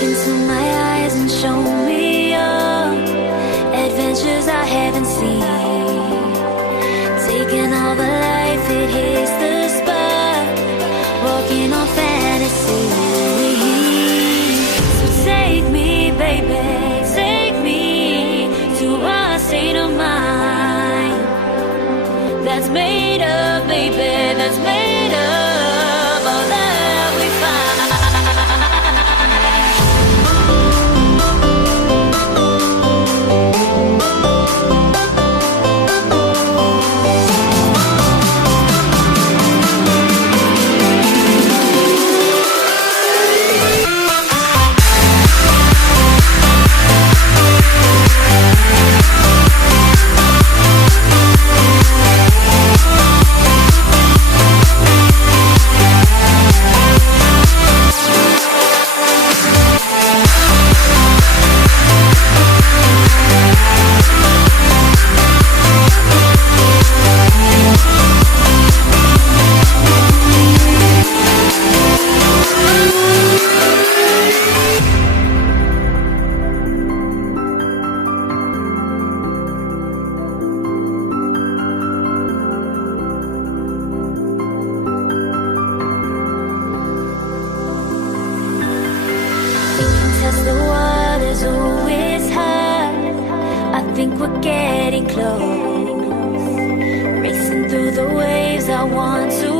into my eyes and show me your adventures I haven't seen. Taking all the life, it hits the spot. Walking on fantasy. So take me, baby, take me to a state of mind that's made up, baby, that's made up all that we find. Test the waters, oh it's hot. I think we're getting close. Racing through the waves, I want to